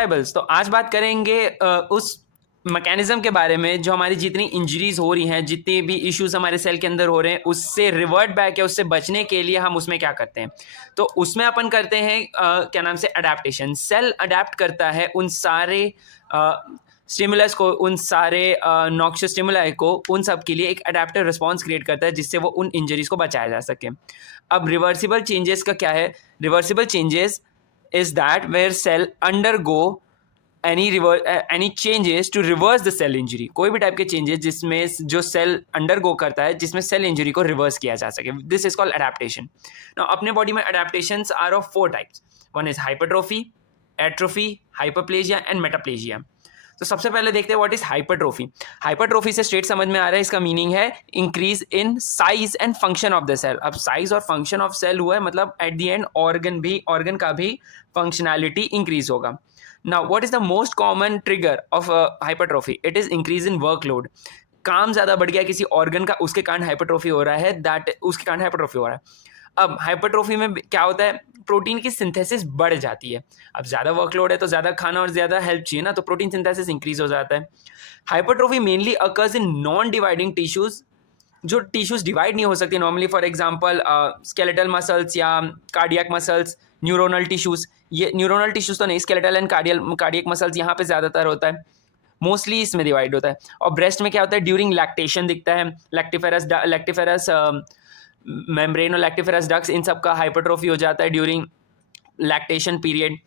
Tribals. तो आज बात करेंगे उस मैकेनिज्म के बारे में जो हमारी जितनी इंजरीज हो रही हैं, जितने भी इश्यूज हमारे सेल के अंदर हो रहे हैं, उससे रिवर्ट बैक या उससे बचने के लिए हम उसमें क्या करते हैं। तो उसमें अपन करते हैं क्या नाम से अडेप्टेशन। सेल अडेप्ट करता है उन सारे स्टिमुलस को, उन सारे नॉक्शियस स्टिमुलाई को, उन सब के लिए एक अडेप्टिव रिस्पॉन्स क्रिएट करता है जिससे वो उन इंजरीज को बचाया जा सके। अब रिवर्सिबल चेंजेस का क्या है? Reversible changes is that where cell undergo any changes to reverse the cell injury। कोई भी टाइप के चेंजेस जिसमें जो सेल अंडरगो करता है, जिसमें सेल इंजरी को रिवर्स किया जा सके, this is called adaptation. Now अपने बॉडी में adaptations are of 4 types. One is hypertrophy, atrophy, hyperplasia and metaplasia. तो सबसे पहले देखते हैं व्हाट इज हाइपरट्रोफी। हाइपरट्रोफी से स्ट्रेट समझ में आ रहा है, इसका मीनिंग है increase in size and function of the cell. अब साइज और फंक्शन ऑफ सेल हुआ है, मतलब एट द एंड ऑर्गन का भी फंक्शनैलिटी इंक्रीज होगा। Now what is the most common trigger of hypertrophy? It is increase in workload. काम ज़्यादा बढ़ गया किसी ऑर्गन का, उसके कारण हाइपरट्रोफी हो रहा है, उसके कारण हाइपरट्रोफी हो रहा है। अब हाइपरट्रोफी में क्या होता है? प्रोटीन की सिंथेसिस बढ़ जाती है। अब ज़्यादा वर्कलोड है तो ज़्यादा खाना और ज़्यादा हेल्प चाहिए ना, तो प्रोटीन सिंथेसिस इंक्रीज हो जाता है। Hypertrophy mainly occurs in non dividing tissues, जो टिश्यूज डिवाइड नहीं हो सकती normally. For example skeletal muscles या कार्डियक मसल्स, न्यूरोनल टिश्यूज। ये न्यूरोनल टिश्यूज तो नहीं, स्केलेटल एंड कार्डियक मसल्स यहाँ पे ज़्यादातर होता है, मोस्टली इसमें डिवाइड होता है। और ब्रेस्ट में क्या होता है? ड्यूरिंग लैक्टेशन दिखता है। लैक्टिफेरस मेम्ब्रेन और लैक्टिफेरस डक्ट्स, इन सब का हाइपरट्रोफी हो जाता है ड्यूरिंग लैक्टेशन पीरियड।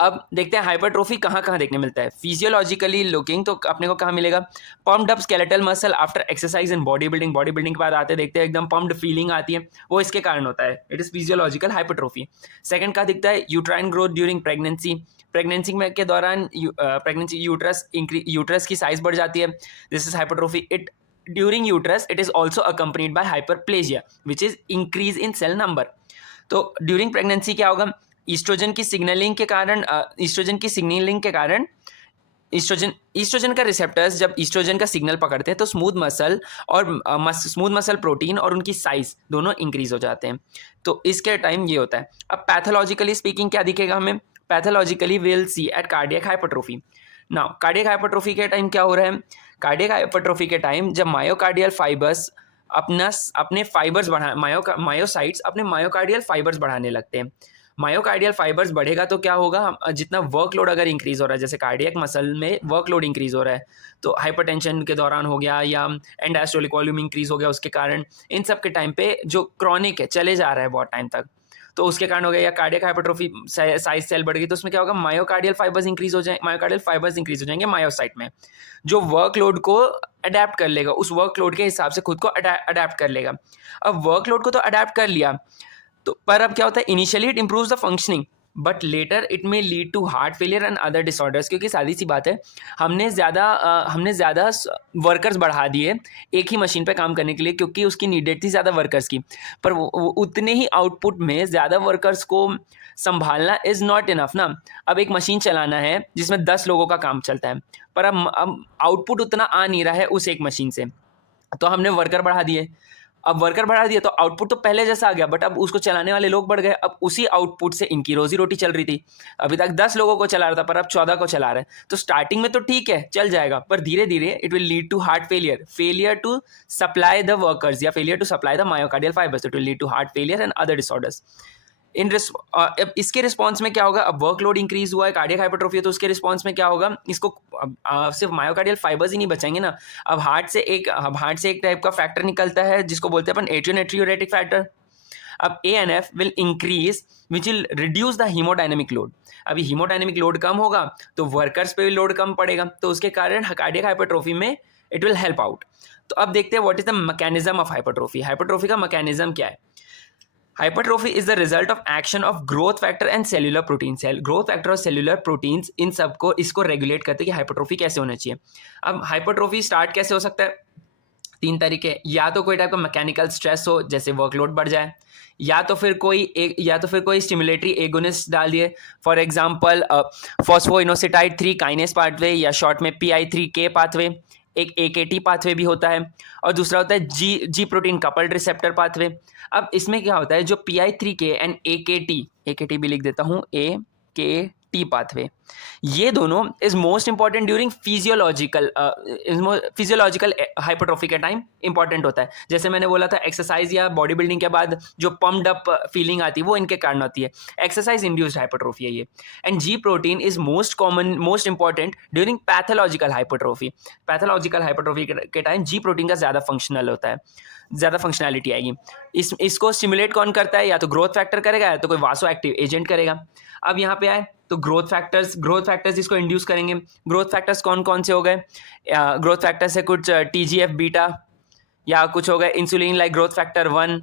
अब देखते हैं हाइपरट्रोफी कहाँ कहाँ देखने मिलता है। फिजियोलॉजिकली लुकिंग तो अपने को कहाँ मिलेगा? Pumped up skeletal muscle after exercise in body building. Body building के बाद आते देखते हैं एकदम पम्प्ड फीलिंग आती है, वो इसके कारण होता है। It is physiological hypertrophy. Second का दिखता है uterine growth during pregnancy. Pregnancy में के दौरान प्रेगनेंसी यूट्रस की साइज बढ़ जाती है। This is hypertrophy. It during uterus it is also accompanied by hyperplasia which is increase in cell number. तो ड्यूरिंग प्रेगनेंसी क्या होगा? ईस्ट्रोजन की सिग्नलिंग के कारण ईस्ट्रोजन का रिसेप्टर्स जब ईस्ट्रोजन का सिग्नल पकड़ते हैं तो स्मूथ मसल प्रोटीन और उनकी साइज दोनों इंक्रीज हो जाते हैं। तो इसके टाइम ये होता है। अब पैथोलॉजिकली स्पीकिंग क्या दिखेगा हमें? Pathologically will see at cardiac hypertrophy. Now cardiac hypertrophy के टाइम क्या हो रहा है? कार्डियक हाइपरट्रोफी के टाइम जब मायोकार्डियल फाइबर्स अपने फाइबर्स मायोसाइट्स अपने मायोकार्डियल फाइबर्स बढ़ाने लगते हैं। मायोकार्डियल फाइबर्स बढ़ेगा तो क्या होगा? जितना वर्कलोड अगर इंक्रीज हो रहा है, जैसे कार्डियक मसल में वर्कलोड इंक्रीज हो रहा है, तो हाइपरटेंशन के दौरान हो गया या एंडास्टोलिक वॉल्यूम इंक्रीज हो गया, उसके कारण इन सब के टाइम पे जो क्रॉनिक है, चले जा रहा है बहुत टाइम तक, तो उसके कारण हो गया। या कार्डियक हाइपरट्रोफी, साइज सेल बढ़ गई, तो उसमें क्या होगा? मायोकार्डियल फाइबर्स इंक्रीज हो जाएंगे मायोसाइट में, जो वर्कलोड को अडेप्ट कर लेगा, उस वर्कलोड के हिसाब से खुद को अडेप्ट कर लेगा। अब वर्कलोड को तो अडेप्ट कर लिया, तो पर अब क्या होता है? Initially it improves the functioning but later it may lead to heart failure and other disorders. क्योंकि सादी सी बात है, हमने ज़्यादा वर्कर्स बढ़ा दिए एक ही मशीन पे काम करने के लिए, क्योंकि उसकी नीडेड थी ज़्यादा वर्कर्स की, पर वो उतने ही आउटपुट में ज़्यादा वर्कर्स को संभालना इज़ नॉट इनफ ना। अब एक मशीन चलाना है जिसमें 10 लोगों का काम चलता है, पर अब आउटपुट उतना आ नहीं रहा है उस एक मशीन से, तो हमने वर्कर बढ़ा दिए। अब वर्कर बढ़ा दिया तो आउटपुट तो पहले जैसा आ गया, बट अब उसको चलाने वाले लोग बढ़ गए। अब उसी आउटपुट से इनकी रोजी रोटी चल रही थी। अभी तक 10 लोगों को चला रहा था, पर अब 14 को चला रहा है। तो स्टार्टिंग में तो ठीक है, चल जाएगा, पर धीरे धीरे it will lead to heart failure to supply the workers या failure to supply the myocardial fibres. It will lead to heart failure and other disorders. अब इसके रिस्पॉन्स में क्या होगा? अब वर्कलोड इंक्रीज हुआ है, कार्डियक हाइपरट्रोफी है, तो उसके रिस्पॉन्स में क्या होगा? इसको सिर्फ मायोकार्डियल फाइबर्स ही नहीं बचाएंगे ना। अब हार्ट से एक टाइप का फैक्टर निकलता है जिसको बोलते हैं अपन एट्रियोनेट्रियोरेटिक फैक्टर। अब ANF will increase which will reduce the haemodynamic load. अभी हीमोडायनेमिक लोड कम होगा तो वर्कर्स पे भी लोड कम पड़ेगा, तो उसके कारण कार्डियक हाइपरट्रोफी में इट विल हेल्प आउट। तो अब देखते हैं what is the mechanism of hypertrophy. Hypertrophy का मैकेनिज्म क्या है? Hypertrophy is the result of action of growth factor and cellular protein. Growth factor और सेल्यूलर प्रोटीन्स इन सबको इसको रेगुलेट करते हैं कि हाइपरट्रोफी कैसे होना चाहिए। अब हाइपरट्रोफी स्टार्ट कैसे हो सकता है? 3 तरीके। या तो कोई टाइप का मैकेनिकल स्ट्रेस हो, जैसे वर्कलोड बढ़ जाए, या तो फिर कोई स्टिमुलेटरी एगोनिस्ट डाल दिए। फॉर एग्जांपल फॉस्फोइनोसिटाइड 3 काइनेस पाथवे, या शॉर्ट में PI3K पाथवे। एक AKT पाथवे भी होता है, और दूसरा होता है जी प्रोटीन कपल्ड रिसेप्टर पाथवे। अब इसमें क्या होता है? जो PI3K एंड AKT भी लिख देता हूँ, AKT पाथवे, ये दोनों is most important during physiological hypertrophy के टाइम इंपॉर्टेंट होता है। जैसे मैंने बोला था एक्सरसाइज या बॉडी बिल्डिंग के बाद जो पम्प्ड अप फीलिंग आती है वो इनके कारण होती है। एक्सरसाइज इंड्यूस्ड हाइपरट्रॉफी है ये। And ji protein is most important during pathological hypertrophy. Pathological hypertrophy के टाइम जी प्रोटीन का ज़्यादा फंक्शनल होता है, ज़्यादा फंक्शनैलिटी आएगी। इसको स्टिमुलेट कौन करता है? या तो ग्रोथ फैक्टर करेगा या तो कोई वासो एक्टिव एजेंट करेगा। अब यहाँ पे आए तो ग्रोथ फैक्टर्स इसको इंड्यूस करेंगे। ग्रोथ फैक्टर्स कौन कौन से हो गए? ग्रोथ फैक्टर्स है कुछ TGF बीटा, या कुछ हो गए insulin like growth factor 1,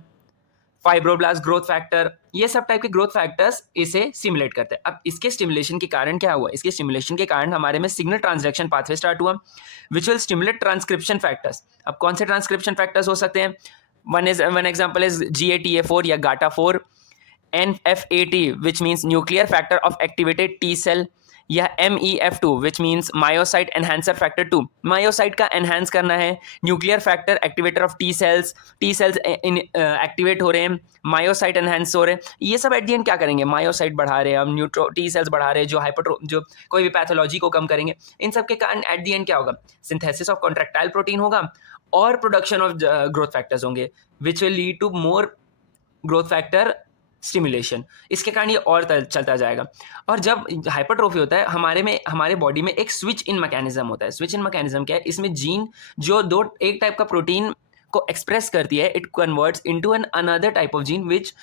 fibroblast growth factor, ये सब टाइप के ग्रोथ फैक्टर्स इसे स्टिमुलेट करते हैं। अब इसके स्टिमुलेशन के कारण क्या हुआ? इसके स्टिमुलेशन के कारण हमारे में सिग्नल ट्रांसडक्शन पाथवे स्टार्ट हुआ which will stimulate transcription factors. अब कौन से ट्रांसक्रिप्शन फैक्टर्स हो सकते हैं? वन एग्जाम्पल इज GATA4 या GATA4, NF80 which means nuclear factor of activated T cell, या MEF2 which means myocyte enhancer factor 2, myocyte का एनहांस करना है। Nuclear factor activator of T cells activate हो रहे हैं, मायोसाइट एनहांस हो रहे हैं। ये सब एट दी एंड क्या करेंगे? मायोसाइट बढ़ा रहे हैं, हम टी सेल्स बढ़ा रहे हैं जो कोई भी पैथोलॉजी को कम करेंगे। इन सब के कारण एट दी एंड क्या होगा? सिंथेसिस ऑफ कॉन्ट्रैक्टाइल प्रोटीन होगा और प्रोडक्शन ऑफ ग्रोथ फैक्टर्स होंगे which will lead to more growth factor stimulation. इसके कारण ये और चलता जाएगा। और जब हाइपरट्रोफी होता है हमारे बॉडी में एक स्विच इन मैकेनिज्म होता है। स्विच इन मैकेनिज्म क्या है? इसमें जीन जो एक टाइप का प्रोटीन को एक्सप्रेस करती है, it converts into an another type of gene which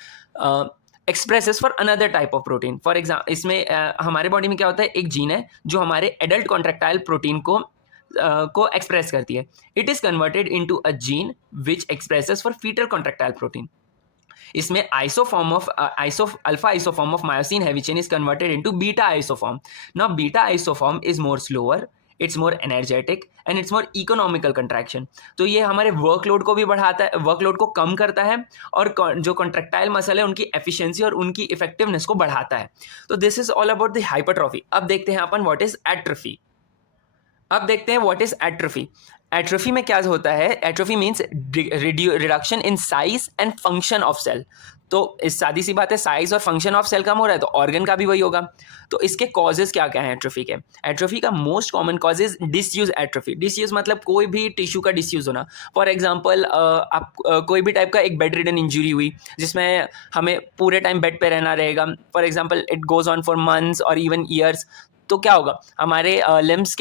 expresses for another type of protein. For example इसमें हमारे बॉडी में क्या होता है? एक जीन है जो हमारे एडल्ट कॉन्ट्रैक्टाइल प्रोटीन को एक्सप्रेस करती है। It is converted into a gene which expresses for foetal contractile protein. इसमें alpha isoform of myosin heavy chain is converted into beta isoform. Now beta isoform is more slower, it's more energetic and it's more economical contraction. तो ये हमारे workload को भी बढ़ाता है, workload को कम करता है और जो कॉन्ट्रैक्टाइल मसल है उनकी एफिशिएंसी और उनकी इफेक्टिवनेस को बढ़ाता है। तो this is all about the hypertrophy. अब देखते हैं अपन व्हाट इज एट्रोफी। एट्रोफी में क्या होता है? Atrophy means reduction in size and function of cell. तो इस सादी सी बात है, साइज और फंक्शन ऑफ सेल कम हो रहा है तो ऑर्गन का भी वही होगा। तो इसके कॉजेज क्या क्या हैं एट्रोफी के? एट्रोफी का most common cause is disuse atrophy. Disuse मतलब कोई भी टिश्यू का डिसयूज होना। फॉर एग्जांपल आप कोई भी टाइप का एक बेड रिडन इंजरी हुई जिसमें हमें पूरे टाइम बेड पे रहना रहेगा, for example it goes on for months और इवन ईयर्स, तो क्या होगा? हमारे लिम्स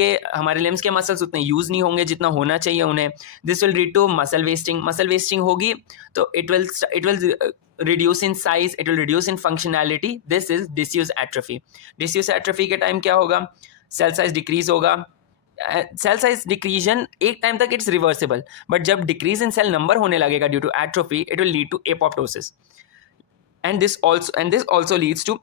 के मसल्स उतने यूज़ नहीं होंगे जितना होना चाहिए उन्हें। This will lead to muscle wasting होगी, तो it will reduce in size, it will reduce in functionality. This is disuse atrophy के टाइम क्या होगा? सेल साइज डिक्रीज होगा। सेल साइज डिक्रीजन एक टाइम तक इट्स रिवर्सिबल, बट जब decrease in cell number होने लगेगा due to atrophy, it will lead to apoptosis and this also leads to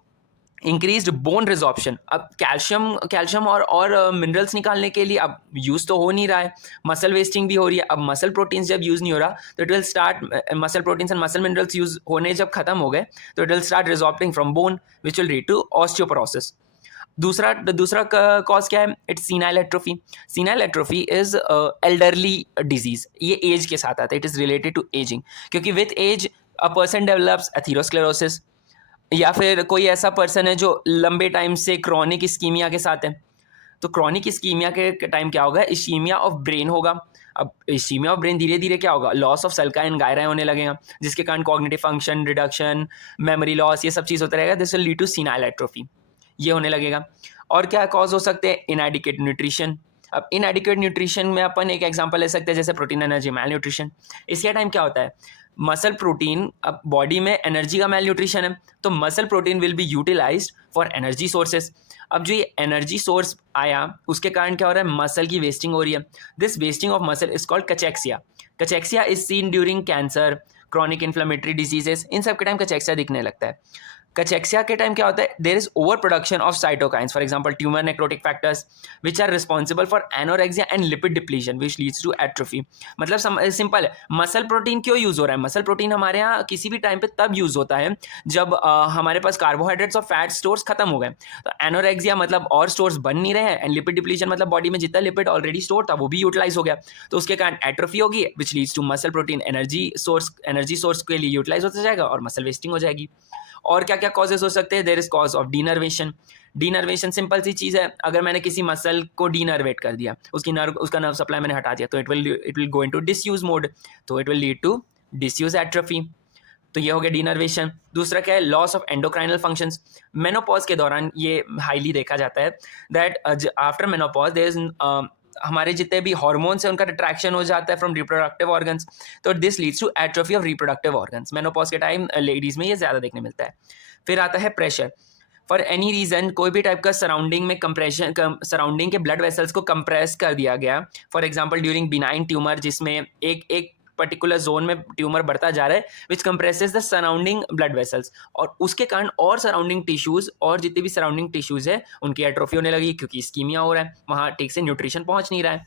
increased bone resorption. अब calcium और minerals निकालने के लिए अब यूज़ तो हो नहीं रहा है, मसल वेस्टिंग भी हो रही है। अब मसल प्रोटीन्स जब यूज़ नहीं हो रहा तो it will start muscle proteins and muscle minerals use होने जब खत्म हो गए तो it will start resorbing from bone which will lead to osteoporosis. दूसरा कॉज क्या है? It's senile atrophy. Senile atrophy is elderly disease. ये एज के साथ आता है, it is related to ageing, क्योंकि with age a person develops atherosclerosis, या फिर कोई ऐसा पर्सन है जो लंबे टाइम से क्रॉनिक इस्कीमिया के साथ है। तो क्रॉनिक इस्कीमिया के टाइम क्या होगा? इस्कीमिया ऑफ ब्रेन होगा। अब इस्कीमिया ऑफ ब्रेन धीरे धीरे क्या होगा? Loss of sulci and gyri होने लगेगा, जिसके कारण cognitive function reduction, memory loss, ये सब चीज़ होता रहेगा। This will lead to senile atrophy, ये होने लगेगा। और क्या कॉज हो सकते हैं? Inadequate nutrition. अब इनएडिक्वेट न्यूट्रिशन में अपन एक एग्जांपल ले सकते हैं जैसे प्रोटीन एनर्जी मैल न्यूट्रिशन। इसके टाइम क्या होता है? मसल प्रोटीन, अब बॉडी में एनर्जी का मैल न्यूट्रिशन है तो muscle protein will be utilised for energy sources. अब जो ये एनर्जी सोर्स आया उसके कारण क्या हो रहा है? मसल की वेस्टिंग हो रही है। This wasting of muscle is called cachexia. Cachexia is seen during cancer, chronic inflammatory diseases, इन सब के टाइम कचेक्सिया दिखने लगता है। कचेक्सिया के टाइम क्या होता है? There is over production of cytokines, for example tumour necrotic factors which are responsible for anorexia and lipid depletion which leads to atrophy. मतलब सिंपल है, मसल प्रोटीन क्यों यूज़ हो रहा है? मसल प्रोटीन हमारे यहाँ किसी भी टाइम पे तब यूज़ होता है जब हमारे पास कार्बोहाइड्रेट्स और फैट स्टोर्स खत्म हो गए। तो एनोरेक्सिया मतलब और स्टोर्स बन नहीं रहे हैं, एंड लिपिड डिप्लीशन मतलब बॉडी में जितना लिपिड ऑलरेडी स्टोर था वो भी यूटिलाइज हो गया, तो उसके कारण एट्रोफी होगी which leads to muscle protein energy source के लिए यूटिलाइज होता जाएगा और मसल वेस्टिंग हो जाएगी। और क्या क्या कॉजेज हो सकते हैं? There is cause of denervation. Denervation simple सी चीज़ है, अगर मैंने किसी मसल को डीनर्वेट कर दिया, उसका नर्व सप्लाई मैंने हटा दिया, तो it will go into disuse mode, तो it will lead to disuse atrophy. तो ये हो गया डीनर्वेशन. दूसरा क्या है? Loss of endocrinal functions. Menopause के दौरान ये हाईली देखा जाता है that after menopause there is हमारे जितने भी हॉर्मोन्स हैं उनका रिट्रैक्शन हो जाता है फ्रॉम रिप्रोडक्टिव ऑर्गन्स, तो this leads to atrophy of reproductive organs. Menopause के टाइम लेडीज में ये ज़्यादा देखने मिलता है. फिर आता है प्रेशर. फॉर एनी रीज़न कोई भी टाइप का सराउंडिंग में कंप्रेशन, सराउंडिंग के ब्लड वेसल्स को कंप्रेस कर दिया गया. For example during benign tumour, जिसमें एक पर्टिकुलर जोन में ट्यूमर बढ़ता जा रहा है which compresses the surrounding blood vessels, और उसके कारण और सराउंडिंग टिश्यूज़ और जितने भी सराउंडिंग टिश्यूज़ है उनकी एट्रोफी होने लगी, क्योंकि स्कीमिया हो रहा है, वहाँ ठीक से न्यूट्रिशन पहुँच नहीं रहा है.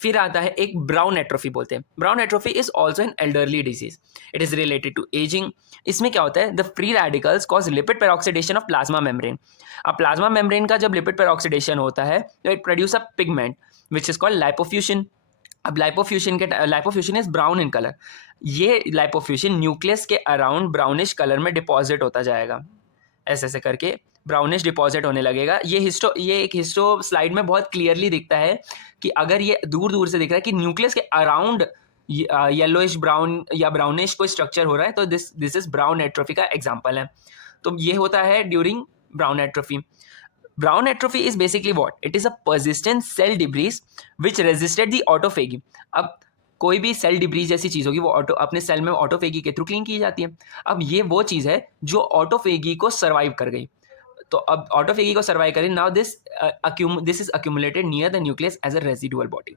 फिर आता है एक ब्राउन एट्रोफी बोलते हैं. Brown atrophy is also an elderly disease. It is related to ageing. इसमें क्या होता है? The free radicals cause lipid peroxidation of plasma membrane. अब प्लाज्मा मेम्ब्रेन का जब लिपिड पेरोक्सीडेशन होता है तो it produce a pigment which is called lipofuscin. अब lipofuscin is brown in colour. ये लाइपोफ्यूशन न्यूक्लियस के अराउंड ब्राउनिश कलर में डिपॉजिट होता जाएगा, ऐसे ऐसे करके ब्राउनिश डिपॉजिट होने लगेगा. ये एक हिस्टो स्लाइड में बहुत क्लियरली दिखता है कि अगर ये दूर दूर से दिख रहा है कि न्यूक्लियस के अराउंड येलोइश ब्राउन या ब्राउनिश कोई स्ट्रक्चर हो रहा है, तो दिस इज ब्राउन एट्रोफी का एग्जाम्पल है. तो ये होता है during brown atrophy. Brown atrophy is basically what? It is a persistent cell debris which resisted the autophagy. अब कोई भी सेल डिब्रीज जैसी चीज़ होगी वो अपने सेल में ऑटोफेगी के थ्रू क्लीन की जाती है. अब ये वो चीज़ है जो ऑटोफेगी को सर्वाइव कर गई. तो अब ऑटोफेगी को सर्वाइव करें, now this is accumulated near the nucleus as a residual body.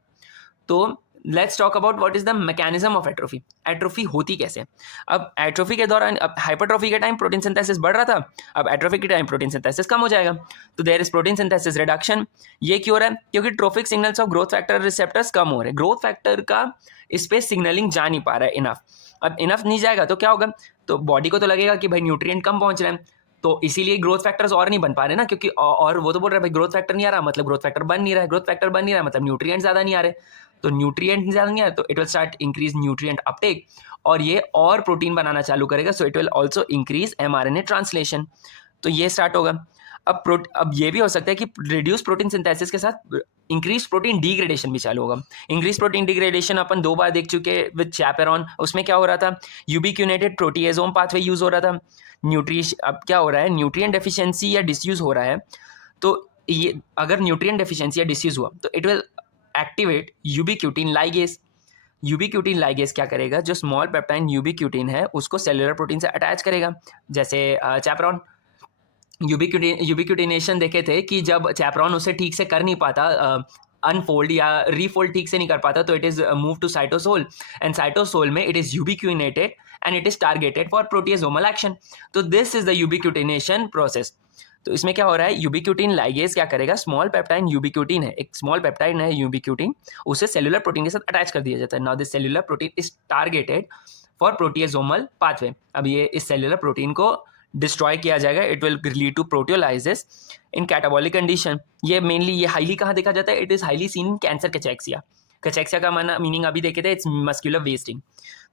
तो let's talk about what is the mechanism of atrophy. Atrophy होती कैसे? अब एट्रोफी के दौरान, अब हाइपरट्रोफी के टाइम प्रोटीन सिंथेसिस बढ़ रहा था, अब एट्रोफी के टाइम प्रोटीन सिंथेसिस कम हो जाएगा, तो there is protein synthesis reduction. ये क्यों हो रहा है? क्योंकि trophic signals of growth factor receptors कम हो रहे हैं. ग्रोथ फैक्टर का इस पे सिग्नलिंग जा नहीं पा रहा है इनफ. अब इनफ नहीं जाएगा तो क्या होगा? तो बॉडी को तो लगेगा कि भाई न्यूट्रिएंट कम पहुंच रहे हैं, तो इसीलिए ग्रोथ फैक्टर्स और नहीं बन पा रहे ना, क्योंकि और वो तो बोल रहा है भाई ग्रोथ फैक्टर नहीं आ रहा, मतलब ग्रोथ फैक्टर बन नहीं रहा है, ग्रोथ फैक्टर बन नहीं रहा है मतलब न्यूट्रिएंट ज़्यादा नहीं आ रहे, तो न्यूट्रिएंट ज़्यादा नहीं आ रहे तो it will start increase nutrient Uptake, और ये और प्रोटीन बनाना चालू करेगा, so it will also increase mRNA translation. तो ये स्टार्ट होगा. अब ये भी हो सकता है कि रिड्यूस प्रोटीन सिंथेसिस के साथ इंक्रीज प्रोटीन डिग्रेडेशन भी चालू होगा. इंक्रीज प्रोटीन डिग्रेडेशन अपन 2 बार देख चुके विद चैपेरॉन. उसमें क्या हो रहा था? यूबिक्यूनेटेड प्रोटीएसोम पाथवे यूज हो रहा था. अब क्या हो रहा है? न्यूट्रिएंट डेफिशिएंसी या डिसयूज हो रहा है. तो ये अगर न्यूट्रिएंट डेफिशिएंसी या डिसयूज हुआ तो it will activate ubiquitin ligase. Ubiquitin ligase क्या करेगा? जो स्मॉल पेप्टाइड यूबिक्यूटिन है उसको सेलुलर प्रोटीन से अटैच करेगा. जैसे चैपरॉन यूबिक्यूटिनेशन देखे थे कि जब चैपरॉन उसे ठीक से कर नहीं पाता, अनफोल्ड या रीफोल्ड ठीक से नहीं कर पाता, तो it is move to cytosol, and cytosol में it is ubiquitinated and it is targeted for proteasomal action. तो this is the ubiquitination process. तो इसमें क्या हो रहा है? यूबिक्यूटिन लाइगेज क्या करेगा? स्मॉल पेप्टाइड यूबिक्यूटिन है, एक स्मॉल पेप्टाइड है यूबिक्यूटिन, उसे सेलुलर प्रोटीन के साथ अटैच कर दिया जाता है. Now this cellular protein is targeted for proteasomal pathway. अब ये इस सेलुलर प्रोटीन को डिस्ट्रॉय किया जाएगा. It will lead to proteolysis in catabolic condition. ये मेनली ये हाईली कहाँ देखा जाता है? It is highly seen in cancer cachexia. Cachexia का माना मीनिंग अभी देखे थे, इट्स मस्कुलर वेस्टिंग.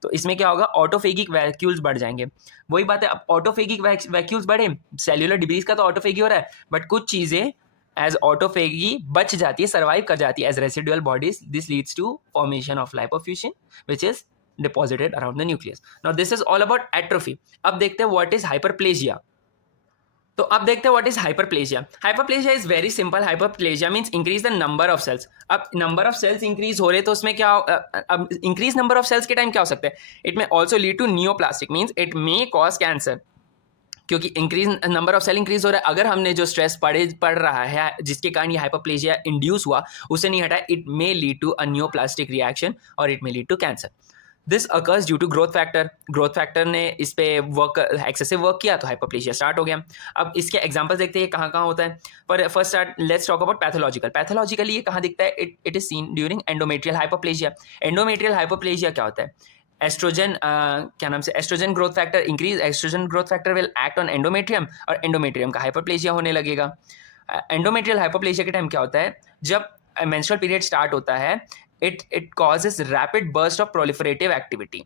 तो इसमें क्या होगा? ऑटोफेगिक वैक्यूल्स बढ़ जाएंगे. वही बात है, अब ऑटोफेगिक वैक्यूल्स बढ़े, सेल्यूलर डिब्रीज का तो ऑटोफेगी हो रहा है, बट कुछ चीज़ें एज ऑटोफेगी बच जाती है, सर्वाइव कर जाती है as residual bodies. This leads to formation of lipofuscin which is deposited around the nucleus. Now this is all about atrophy. अब देखते हैं what is hyperplasia. तो अब देखते हैं what is hyperplasia. Hyperplasia is very simple. Hyperplasia means increase the number of cells. अब number of cells increase हो रहे तो उसमें क्या, अब increase number of cells के टाइम क्या हो सकता है? It may also lead to neoplastic, means it may cause cancer. क्योंकि increase number of cell increase हो रहा है. अगर हमने जो स्ट्रेस पड़ रहा है जिसके कारण ये हाइपरप्लेजिया इंड्यूस हुआ उसे नहीं हटाया, it may lead to a neoplastic reaction और it may lead to cancer. This occurs due to growth factor. Growth factor ने इस पे एक्सेसिव वर्क किया तो हाइपरप्लेजिया स्टार्ट हो गया. अब इसके एग्जांपल्स देखते हैं कहाँ कहाँ होता है. पर first start let's talk about pathological. Pathologically ये कहाँ दिखता है? It is seen during endometrial hyperplasia. Endometrial hyperplasia क्या होता है? एस्ट्रोजन क्या नाम से oestrogen growth factor increase. Oestrogen growth factor will act on endometrium और एंडोमेट्रियम का हाइपरप्लेजिया होने लगेगा. एंडोमेट्रियल हाइपरप्लेजिया के टाइम क्या होता है? जब मेंस्ट्रुअल पीरियड स्टार्ट होता है, it causes rapid burst of proliferative activity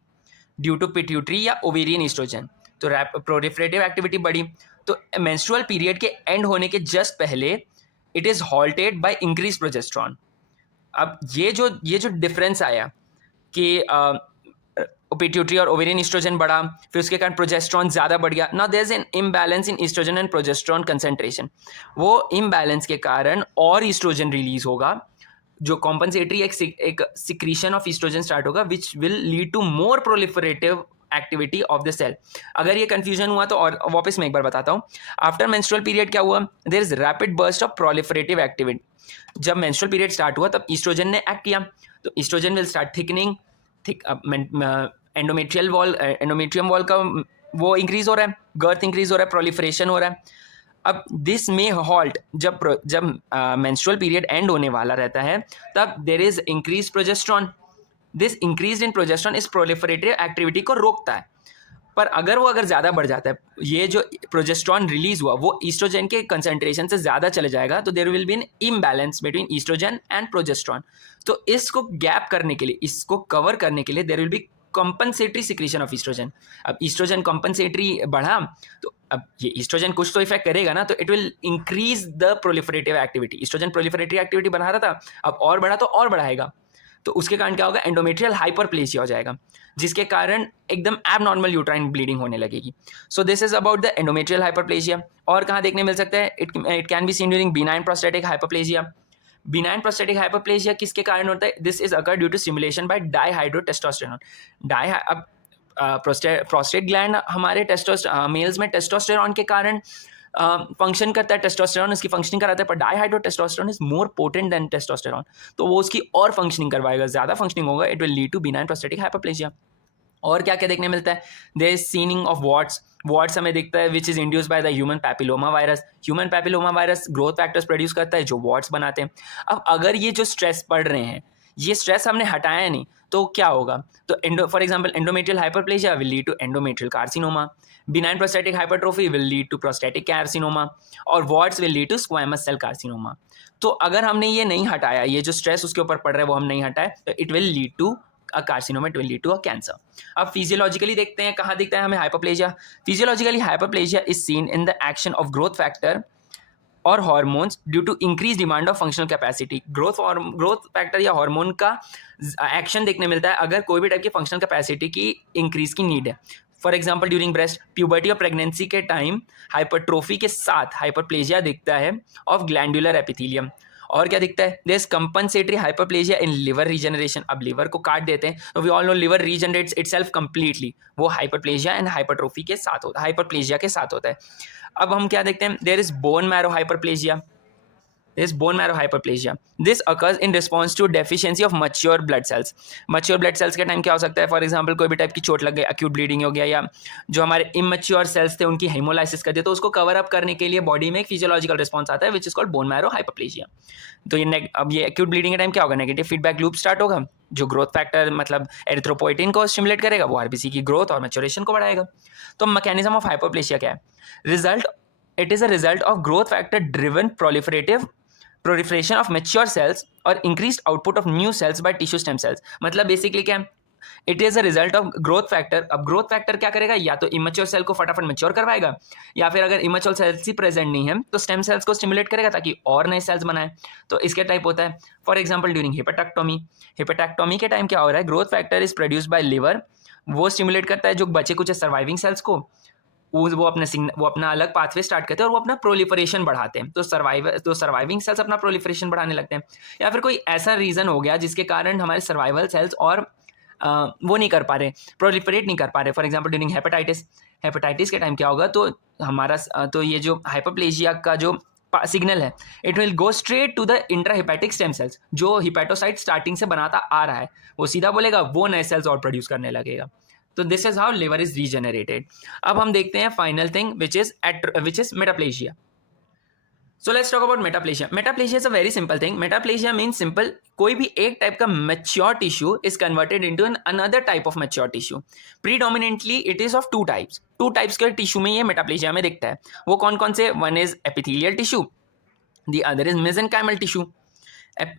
due to pituitary या ovarian estrogen. तो प्रोलिफरेटिव एक्टिविटी बढ़ी, तो मेंस्ट्रुअल पीरियड के एंड होने के जस्ट पहले it is halted by increase progesterone. अब ये जो डिफरेंस आया कि पिट्यूटरी और ओवेरियन ईस्ट्रोजन बढ़ा, फिर उसके कारण प्रोजेस्ट्रॉन ज़्यादा बढ़ गया। Now there is an imbalance in oestrogen and progesterone concentration. वो इम्बैलेंस के कारण और ईस्ट्रोजन रिलीज होगा, जो कॉम्पनसेटरी एक सिक्रीशन ऑफ ईस्ट्रोजन स्टार्ट होगा which will lead to more proliferative activity of the cell. अगर ये कंफ्यूजन हुआ तो और वापस मैं एक बार बताता हूँ। आफ्टर मेंस्ट्रुअल पीरियड क्या हुआ? There is rapid burst of proliferative activity. जब मेंस्ट्रुअल पीरियड स्टार्ट हुआ तब ईस्ट्रोजन ने एक्ट किया, तो oestrogen will start thickening, endometrium wall का वो इंक्रीज हो रहा है, गर्थ इंक्रीज हो रहा है, प्रोलिफरेशन हो रहा है। अब दिस में हॉल्ट जब मेंस्ट्रुअल पीरियड एंड होने वाला रहता है तब there is increase progesterone. This increase in progesterone इस प्रोलिफरेटिव एक्टिविटी को रोकता है। पर अगर ज़्यादा बढ़ जाता है, ये जो प्रोजेस्ट्रॉन रिलीज हुआ वो ईस्ट्रोजन के कंसंट्रेशन से ज़्यादा चले जाएगा, तो there will be an imbalance between oestrogen and progesterone. तो इसको गैप करने के लिए, इसको कवर करने के लिए there will be compensatory secretion of oestrogen. अब ईस्ट्रोजन कंपनसेटरी बढ़ा तो अब ये ईस्ट्रोजन कुछ तो इफेक्ट करेगा ना, तो it will increase the proliferative activity. Oestrogen proliferative activity बढ़ा रहा था, अब और बढ़ा तो और बढ़ाएगा, तो उसके कारण क्या होगा? एंडोमेट्रियल हाइपरप्लेसिया हो जाएगा, जिसके कारण एकदम एबनॉर्मल यूट्राइन ब्लीडिंग होने लगेगी। So this is about the endometrial hyperplasia. और कहाँ देखने मिल सकता है? It can be seen during benign prostatic hyperplasia. Benign prostatic hyperplasia किसके कारण होता है? This is occur due to stimulation by dihydrotestosterone. अब प्रोस्टेट ग्लैंड हमारे मेल्स में टेस्टोस्टेरोन के कारण फंक्शन करता है, टेस्टोस्टेरोन इसकी फंक्शनिंग कराता है, पर dihydrotestosterone is more potent than testosterone, तो वो उसकी और फंक्शनिंग करवाएगा, ज़्यादा फंक्शनिंग होगा, it will lead to benign prostatic hyperplasia. और क्या क्या देखने मिलता है? There is seeing of warts हमें दिखता है which is induce by the human papilloma virus. Human papilloma virus growth factors produce करता है जो वॉट्स बनाते हैं। अब अगर ये जो स्ट्रेस पड़ रहे हैं, ये स्ट्रेस हमने हटाया नहीं तो क्या होगा? तो for example endometrial hyperplasia will lead to endometrial carcinoma, benign prostatic hypertrophy will lead to prostatic carcinoma, और warts will lead to squamous cell carcinoma. तो अगर हमने ये नहीं हटाया, ये जो स्ट्रेस उसके ऊपर पड़ रहा है वो हम नहीं हटाए, तो it will lead to a carcinoma, it will lead to a cancer. अब फिजियोलॉजिकली देखते हैं कहाँ दिखता है हमें hyperplasia. Physiologically hyperplasia is seen in the action of growth factor और hormones due to increase demand of functional capacity. Growth factor या hormone का एक्शन देखने मिलता है अगर कोई भी टाइप की फंक्शनल कैपेसिटी की इंक्रीज की नीड है। For example during breast puberty और प्रेगनेंसी के टाइम हाइपरट्रोफी के साथ हाइपरप्लेजिया दिखता है ऑफ ग्लैंडुलर एपिथेलियम। और क्या दिखता है? There is compensatory hyperplasia in liver regeneration. अब लिवर को काट देते हैं तो we all know liver regenerates itself completely, वो हाइपरप्लेजिया एंड हाइपरट्रोफी के साथ होता है, हाइपरप्लेजिया के साथ होता है। अब हम क्या देखते हैं? There is bone marrow hyperplasia. There is bone marrow hyperplasia. This occurs in response to deficiency of mature blood cells. Mature blood cells के टाइम क्या हो सकता है? फॉर एग्जाम्पल कोई भी टाइप की चोट लग गई, acute bleeding हो गया, या जो हमारे immature cells थे उनकी हेमोलाइसिस कर दिया, तो उसको कवर अप करने के लिए बॉडी में एक फिजियोलॉजिकल रिस्पॉन्स आता है which is called bone marrow hyperplasia. तो अब ये acute bleeding के टाइम क्या होगा? नेगेटिव फीडबैक लूप स्टार्ट होगा, जो ग्रोथ फैक्टर मतलब एरिथ्रोपोइटिन को स्टिमुलेट करेगा, वो आरबीसी की ग्रोथ और मैच्योरेशन को बढ़ाएगा। तो मैकेनिज्म ऑफ हाइपरप्लेजिया क्या है? It is a result of growth factor driven proliferation of mature cells और increased output of new cells by tissue stem cells। मतलब बेसिकली क्या है? It is a result of growth factor. अब growth factor क्या करेगा? या तो immature cell को फटाफट मैच्योर करवाएगा, या फिर अगर इमेच्योर सेल्स ही प्रेजेंट नहीं है तो स्टेम सेल्स को स्टिमुलेट करेगा ताकि और नए सेल्स बनाए। तो इसके टाइप होता है फॉर एग्जाम्पल ड्यूरिंग हिपेटेक्टोमी के टाइम क्या हो रहा है? Growth factor is produced by liver, वो स्टिमुलेट करता है जो बचे कुछ सर्वाइविंग सेल्स को, वो अपना अलग पाथवे स्टार्ट करते हैं और वो अपना प्रोलिफरेशन बढ़ाते हैं। तो सर्वाइविंग सेल्स अपना प्रोलिफरेशन बढ़ाने लगते हैं, या फिर कोई ऐसा रीज़न हो गया जिसके कारण हमारे सर्वाइवल सेल्स और वो नहीं कर पा रहे, प्रोलिफरेट नहीं कर पा रहे। फॉर एग्जांपल ड्यूरिंग हेपेटाइटिस के टाइम क्या होगा? तो हमारा तो ये जो हाइपरप्लेजिया का जो सिग्नल है, it will go straight to the intrahepatic stem cells, जो हिपेटोसाइट स्टार्टिंग से बनाता आ रहा है, वो सीधा बोलेगा वो नए सेल्स और प्रोड्यूस करने लगेगा। तो this is how liver is regenerated. अब हम देखते हैं final thing which is metaplasia. So let's talk about metaplasia. Metaplasia is a very simple thing. Metaplasia means simple, कोई भी एक टाइप का mature tissue is converted into an another type of mature tissue. Predominantly it is of two types के tissue में ये metaplasia में दिखता है। वो कौन कौन से? One is epithelial tissue, the other is mesenchymal tissue.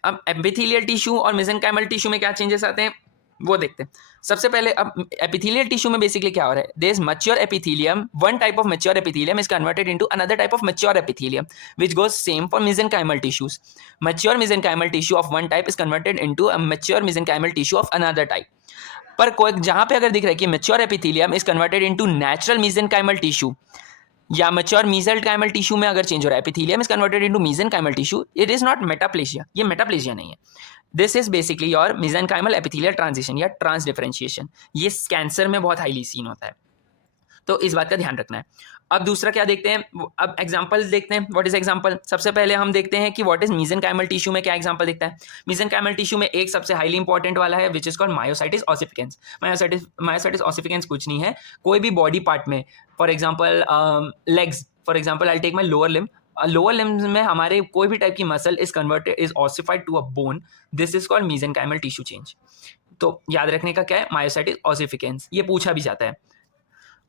अब एपिथेलियल टिश्यू और मेसेनकाइमल टिश्यू में क्या चेंजेस आते हैं? वो देखते हैं। सबसे पहले अब एपिथेलियल टिश्यू में बेसिकली क्या हो रहा है, there is mature epithelium, one type of mature epithelium is converted into another type of mature epithelium which goes same for mesenchymal tissues. Mature mesenchymal tissue of one type is converted into a mature mesenchymal tissue of another type. पर कोई जहां पे अगर दिख रहा है कि mature epithelium is converted into natural mesenchymal tissue या मैच्योर मेसेंकाइमल टिश्यू में अगर चेंज हो रहा है, epithelium is converted into mesenchymal tissue, it is not metaplasia, ये मेटाप्लेजिया नहीं है। This is basically your mesenchymal epithelial transition या ट्रांस डिफरेंशिएशन। ये कैंसर में बहुत हाईली सीन होता है, तो इस बात का ध्यान रखना है। अब दूसरा क्या देखते हैं, अब एग्जांपल्स देखते हैं। What is example? सबसे पहले हम देखते हैं कि व्हाट इज मेसेंकाइमल टिश्यू में क्या एग्जांपल दिखता है। मेसेंकाइमल टिश्यू में एक सबसे हाईली इंपॉर्टेंट वाला है which is called myositis ossificans. Myositis ossificans कुछ नहीं है, कोई भी बॉडी पार्ट में, for example legs, for example I take my lower limb, lower limbs में हमारे कोई भी टाइप की muscle is converted is ossified to a bone, this is called mesenchymal tissue change. तो याद रखने का क्या है, मायोसाइटिस ऑसिफिकेंस, ये पूछा भी जाता है।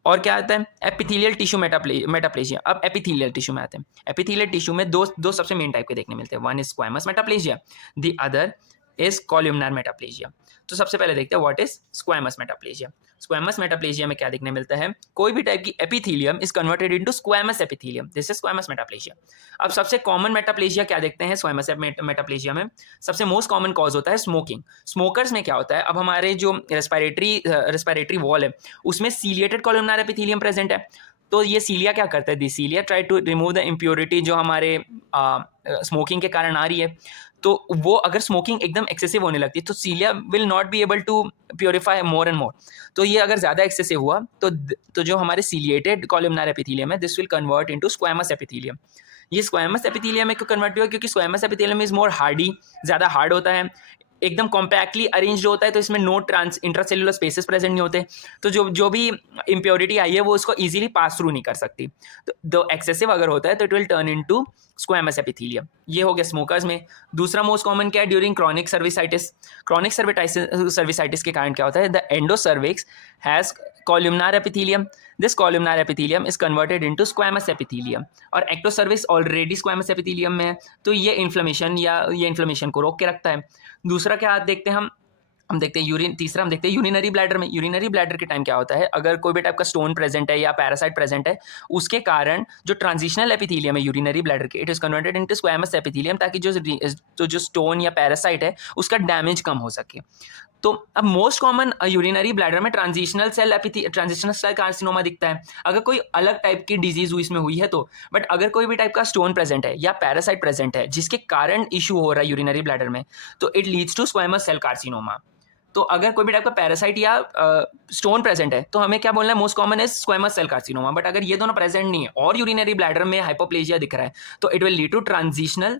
और क्या आता है, एपिथेलियल टिश्यू मेटाप्लेजिया। अब एपिथेलियल टिश्यू में आते हैं। एपिथेलियल टिश्यू में दो सबसे मेन टाइप के देखने मिलते हैं, one is squamous metaplasia, the other is columnar metaplasia. तो सबसे पहले देखते हैं what is squamous metaplasia. Squamous metaplasia में क्या देखने मिलता है, कोई भी टाइप की epithelium is converted into squamous epithelium, this is squamous metaplasia. अब सबसे कॉमन मेटाप्लेजिया क्या देखते हैं स्क्वैमस मेटाप्लेजिया में, सबसे मोस्ट कॉमन कॉज होता है स्मोकिंग। स्मोकर्स में क्या होता है, अब हमारे जो रेस्पिरेटरी वॉल है उसमें सीलिएटेड कॉलमनार एपिथेलियम प्रेजेंट है। तो ये सीलिया क्या करता है, the cilia try to remove the impurity जो हमारे स्मोकिंग के कारण आ रही है। तो वो अगर स्मोकिंग एकदम एक्सेसिव होने लगती है तो cilia will not be able to purify more and more. तो ये अगर ज़्यादा एक्सेसिव हुआ तो जो हमारे सीलिएटेड कॉलमनार एपिथेलियम है this will convert into squamous epithelium. ये स्क्वैमस एपिथेलियम में क्यों कन्वर्ट हुआ, क्योंकि squamous epithelium is more hardy, ज़्यादा हार्ड होता है, एकदम कॉम्पैक्टली अरेंज्ड होता है, तो इसमें नो इंट्रासेलुलर स्पेसेस प्रेजेंट नहीं होते, तो जो भी इम्प्योरिटी आई है वो उसको इजीली पास थ्रू नहीं कर सकती। तो एक्सेसिव अगर होता है तो it will turn into squamous epithelium. ये हो गया स्मोकर्स में। दूसरा मोस्ट कॉमन क्या है, during chronic cervicitis. Chronic cervicitis के कारण क्या होता है, the endocervix has columnar epithelium, this columnar epithelium is converted into squamous epithelium, और ectocervix ऑलरेडी squamous epithelium में है, तो ये इन्फ्लेमेशन को रोक के रखता है। दूसरा क्या देखते हैं हम देखते हैं तीसरा हम देखते हैं यूरिनरी ब्लैडर में। यूरिनरी ब्लैडर के टाइम क्या होता है, अगर कोई भी टाइप का स्टोन प्रेजेंट है या पैरासाइट प्रेजेंट है, उसके कारण जो ट्रांजिशनल एपिथेलियम है यूरिनरी ब्लैडर के, it is converted into squamous epithelium, ताकि जो स्टोन या पैरासाइट है उसका डैमेज कम हो सके। तो अब मोस्ट कॉमन यूरिनरी ब्लैडर में ट्रांजिशनल सेल कार्सिनोमा दिखता है अगर कोई अलग टाइप की डिजीज हुई इसमें हुई है तो। बट अगर कोई भी टाइप का स्टोन प्रेजेंट है या पैरासाइट प्रेजेंट है जिसके कारण इशू हो रहा है यूरिनरी ब्लैडर में, तो it leads to squamous cell carcinoma. तो अगर कोई भी टाइप का पैरासाइट या स्टोन प्रेजेंट है तो हमें क्या बोलना है, most common is squamous cell carcinoma. But अगर ये दोनों प्रेजेंट नहीं है और यूरिनरी ब्लैडर में हाइपोप्लेजिया दिख रहा है तो it will lead to transitional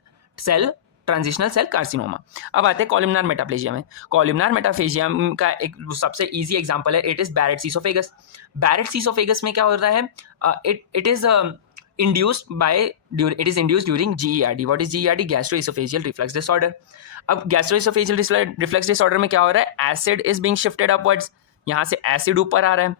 cell carcinoma. अब आते हैं कॉलमनार मेटाप्लेजिया में। कॉलमनार मेटाप्लेजिया का एक सबसे इजी एग्जांपल है, it is Barrett's oesophagus. Barrett's oesophagus में क्या होता है, it is induced during GERD. What is GERD? Gastroesophageal reflux disorder. अब gastroesophageal reflux disorder में क्या हो रहा है, acid is being shifted upwards, यहाँ से एसिड ऊपर आ रहा है।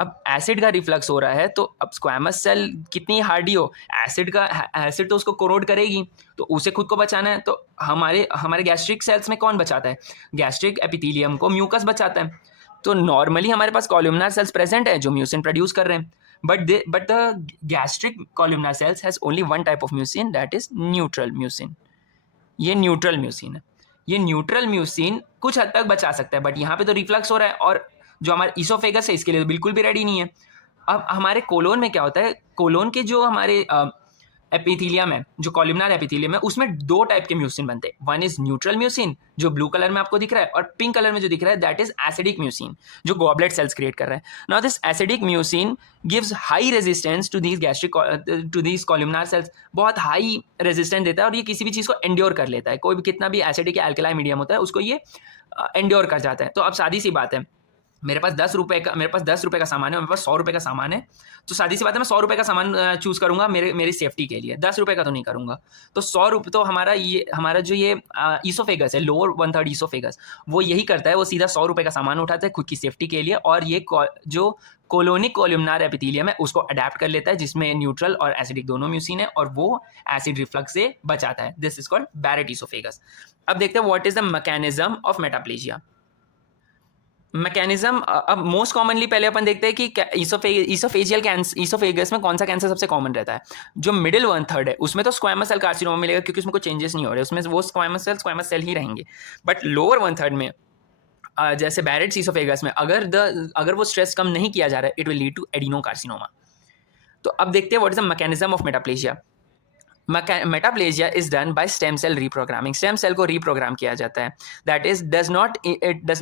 अब एसिड का रिफ्लक्स हो रहा है तो अब स्क्वैमस सेल कितनी हार्डी हो, एसिड तो उसको कोरोड करेगी, तो उसे खुद को बचाना है। तो हमारे गैस्ट्रिक सेल्स में कौन बचाता है, गैस्ट्रिक एपिथेलियम को म्यूकस बचाता है। तो नॉर्मली हमारे पास कॉलमनार सेल्स प्रेजेंट है जो म्यूसिन प्रोड्यूस कर रहे हैं, but the gastric columnar sales has only one type of mucin, that is neutral mucin. ये न्यूट्रल म्यूसिन है, ये न्यूट्रल म्यूसिन कुछ हद तक बचा सकता है, बट यहाँ पे तो रिफ्लक्स हो रहा है और जो हमारा ईसोफेगस है इसके लिए तो बिल्कुल भी रेडी नहीं है। अब हमारे कोलोन में क्या होता है, कोलोन के जो हमारे एपिथेलियम है, जो कॉलमनार एपिथेलियम है, उसमें दो टाइप के म्यूसिन बनते हैं। वन इज न्यूट्रल म्यूसिन जो ब्लू कलर में आपको दिख रहा है, और पिंक कलर में जो दिख रहा है दैट इज एसिडिक म्यूसिन जो गॉबलेट सेल्स क्रिएट कर रहा है। Now this acidic mucin gives high resistance to these columnar cells, बहुत हाई रेजिस्टेंस देता है और ये किसी भी चीज़ को एंड्योर कर लेता है, कोई भी कितना भी एसिडिक या अल्कलाई मीडियम होता है उसको ये एंड्योर कर जाता है। तो अब सादी सी बात है, मेरे पास 10 रुपये का सामान है, मेरे पास 100 रुपये का सामान है, तो सादी सी बात है मैं 100 रुपये का सामान चूज़ करूँगा मेरी सेफ्टी के लिए, 10 रुपये का तो नहीं करूँगा। तो 100 रुपये तो हमारा जो ये ईसोफेगस है, लोअर 1/3 ईसोफेगस, वो यही करता है, वो सीधा 100 रुपये का सामान उठाता है खुद की सेफ्टी के लिए, और ये जो कोलोनिक कॉलमनार एपिथेलियम है उसको अडेप्ट कर लेता है जिसमें न्यूट्रल और एसिडिक दोनों म्यूसिन है, और वो एसिड रिफ्लक्स से बचाता है। This is called Barrett oesophagus. अब देखते हैं what is the mechanism of metaplasia. Mechanism अब मोस्ट कॉमनली पहले अपन देखते हैं कि ईसोफेगस में कौन सा कैंसर सबसे कॉमन रहता है। जो मिडिल 1/3 है उसमें तो स्क्वामस सेल कार्सिनोमा मिलेगा, क्योंकि उसमें कोई चेंजेस नहीं हो रहे, उसमें वो स्क्वामस सेल ही रहेंगे। बट लोअर 1/3 में जैसे बैरेट्स ईसोफेगस में अगर वो स्ट्रेस कम नहीं किया जा रहा है, it will lead to adenocarcinoma. तो अब देखते हैं what is the mechanism of metaplasia. Metaplasia is done by stem cell reprogramming. Stem cell को रीप्रोग्राम किया जाता है, that is does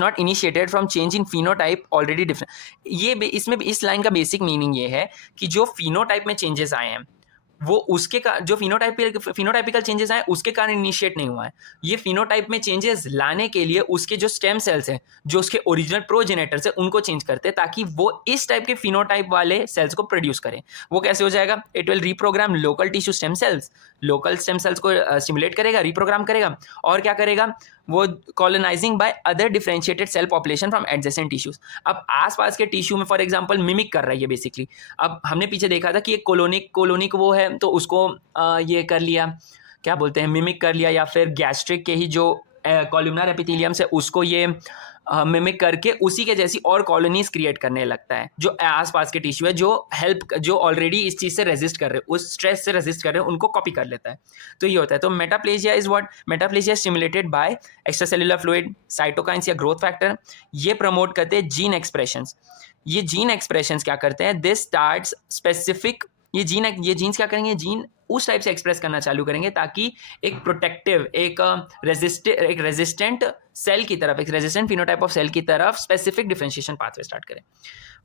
not initiated from change in phenotype already different. इसमें इस लाइन का बेसिक मीनिंग ये है कि जो फिनोटाइप में चेंजेस आए हैं वो उसके का जो फिनोटाइपिकल चेंजेस आए उसके कारण इनिशिएट नहीं हुआ है। ये फिनोटाइप में चेंजेस लाने के लिए उसके जो स्टेम सेल्स हैं, जो उसके ओरिजिनल प्रोजेनेटर्स हैं, उनको चेंज करते हैं ताकि वो इस टाइप के फिनोटाइप वाले सेल्स को प्रोड्यूस करें। वो कैसे हो जाएगा? It will reprogram local tissue stem cells, local stem cells को स्टिमुलेट करेगा, रीप्रोग्राम करेगा, और क्या करेगा? वो colonising by other differentiated cell population from adjacent tissues. अब आसपास के टिश्यू में फॉर एग्जांपल मिमिक कर रहा है ये बेसिकली। अब हमने पीछे देखा था कि एक कोलोनिक वो है, तो उसको ये कर लिया, क्या बोलते हैं, मिमिक कर लिया, या फिर गैस्ट्रिक के ही जो कॉलमनार एपिथेलियम से उसको ये मिमिक करके उसी के जैसी और कॉलोनीज क्रिएट करने लगता है। जो आसपास के टिश्यू है जो ऑलरेडी इस चीज़ से रेजिस्ट कर रहे हैं, उस स्ट्रेस से रेजिस्ट कर रहे हैं, उनको कॉपी कर लेता है। तो ये होता है। तो metaplasia is what? Metaplasia stimulated by extra cellular fluid, cytokines या ग्रोथ फैक्टर। ये प्रमोट करते हैं जीन एक्सप्रेशंस। ये जीन एक्सप्रेशंस क्या करते हैं? दिस स्टार्ट्स स्पेसिफिक, ये जीन्स क्या करेंगे? जीन उस टाइप से एक्सप्रेस करना चालू करेंगे ताकि एक प्रोटेक्टिव, एक रेजिस्टेंट सेल की तरफ, एक रेजिस्टेंट फिनोटाइप ऑफ सेल की तरफ स्पेसिफिक डिफरेंशिएशन पाथवे स्टार्ट करें।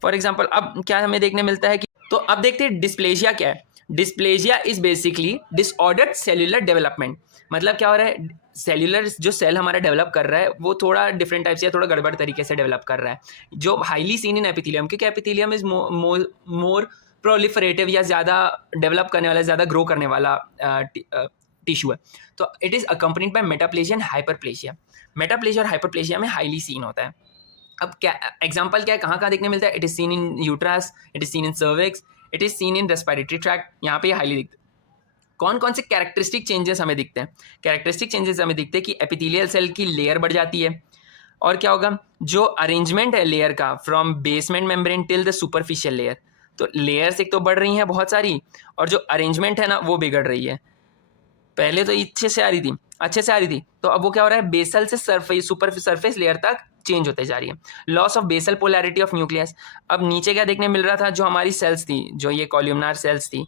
फॉर एग्जांपल अब क्या हमें देखने मिलता है कि, तो अब देखते हैं डिस्प्लेजिया क्या है। Dysplasia is basically disordered cellular development. मतलब क्या हो रहा है? सेल्यूलर जो सेल हमारा डेवलप कर रहा है वो थोड़ा डिफरेंट टाइप से, थोड़ा गड़बड़ तरीके से डेवलप कर रहा है, जो हाईली सीन इन एपिथेलियम, क्योंकि एपिथेलियम इज मोर प्रोलिफरेटिव या ज़्यादा डेवलप करने वाला, ज़्यादा ग्रो करने वाला टिश्यू है। तो it is accompanied by metaplasia and hyperplasia. Metaplasia और हाइपरप्लेजिया में हाईली सीन होता है। अब क्या एग्जांपल क्या है, कहाँ कहाँ देखने मिलता है? It is seen in uterus, it is seen in cervix, it is seen in respiratory tract. यहाँ पे हाईली दिखता है। कौन कौन से कैरेक्टरिस्टिक चेंजेस हमें दिखते हैं? कैरेक्टरिस्टिक चेंजेस हमें दिखते हैं कि एपिथेलियल सेल की लेयर बढ़ जाती है, और क्या होगा? जो अरेंजमेंट है लेयर का from basement membrane till the superficial layer, तो लेयर्स एक तो बढ़ रही हैं बहुत सारी, और जो अरेंजमेंट है ना वो बिगड़ रही है। पहले तो अच्छे से आ रही थी, तो अब वो क्या हो रहा है? बेसल से सरफेस लेयर तक चेंज होते जा रही है। Loss of basal polarity of nucleus. अब नीचे क्या देखने मिल रहा था? जो हमारी सेल्स थी, जो ये कॉलमनार सेल्स थी,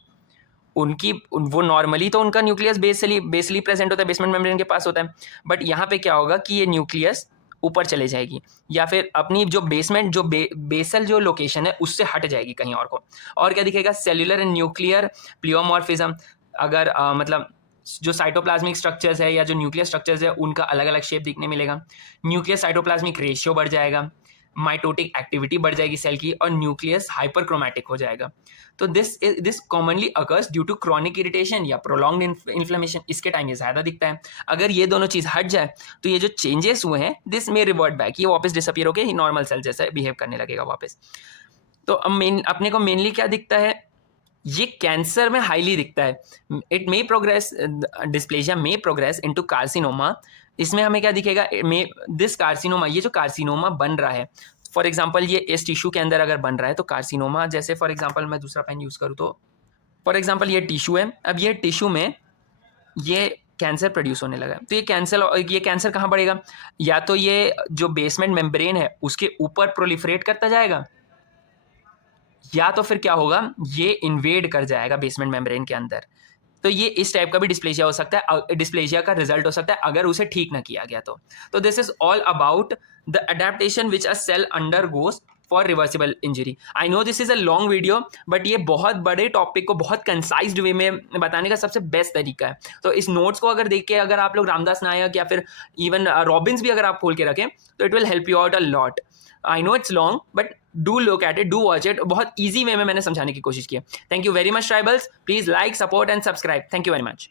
वो नॉर्मली तो उनका न्यूक्लियस बेसली प्रेजेंट होता है, बेसमेंट मेम्ब्रेन के पास होता है। बट यहाँ पे क्या होगा कि ये न्यूक्लियस ऊपर चले जाएगी, या फिर अपनी जो बेसमेंट जो बेसल जो लोकेशन है उससे हट जाएगी कहीं और को। और क्या दिखेगा? Cellular and nuclear प्लियोमॉर्फिज्म। अगर मतलब जो साइटोप्लाज्मिक स्ट्रक्चर्स है या जो न्यूक्लियर स्ट्रक्चर्स है उनका अलग अलग शेप दिखने मिलेगा। न्यूक्लियर साइटोप्लाज्मिक रेशियो बढ़ जाएगा, माइटोटिक एक्टिविटी बढ़ जाएगी सेल की, और न्यूक्लियस हाइपरक्रोमैटिक हो जाएगा। तो this commonly occurs due to chronic irritation या प्रोलॉन्ग्ड इन्फ्लेमेशन। इसके टाइम ये ज़्यादा दिखता है। अगर ये दोनों चीज़ हट जाए तो ये जो चेंजेस हुए हैं दिस मे रिवर्ट बैक, ये वापस डिसअपियर होकर नॉर्मल सेल जैसा बिहेव करने लगेगा वापस। तो अब अपने को मेनली क्या दिखता है? ये कैंसर में हाईली दिखता है। It may progress, dysplasia may progress into carcinoma. इसमें हमें क्या दिखेगा? दिस कार्सिनोमा, ये जो कार्सिनोमा बन रहा है, फॉर एग्जांपल ये इस टिश्यू के अंदर अगर बन रहा है तो कार्सिनोमा, जैसे फॉर एग्जांपल मैं दूसरा पेन यूज़ करूँ तो फॉर एग्जांपल ये टिश्यू है। अब ये टिश्यू में ये कैंसर प्रोड्यूस होने लगा है, तो ये कैंसर कहाँ बढ़ेगा? या तो ये जो बेसमेंट मेम्ब्रेन है उसके ऊपर प्रोलिफरेट करता जाएगा, या तो फिर क्या होगा? ये इन्वेड कर जाएगा बेसमेंट मेम्ब्रेन के अंदर। तो ये इस टाइप का भी डिस्प्लेजिया हो सकता है, डिस्प्लेजिया का रिजल्ट हो सकता है अगर उसे ठीक ना किया गया तो this is all about the adaptation which a cell undergoes for reversible injury. I know this is a long video, but ये बहुत बड़े टॉपिक को बहुत कंसाइज्ड वे में बताने का सबसे बेस्ट तरीका है। तो इस नोट्स को अगर देख के अगर आप लोग रामदास नायक या फिर इवन रॉबिन्स भी अगर आप खोल के रखें तो it will help you out a lot. I know it's long, but do look at it, do watch it. बहुत ईजी वे में मैंने समझाने की कोशिश की है। Thank you very much tribals. Please like, support and subscribe. Thank you very much.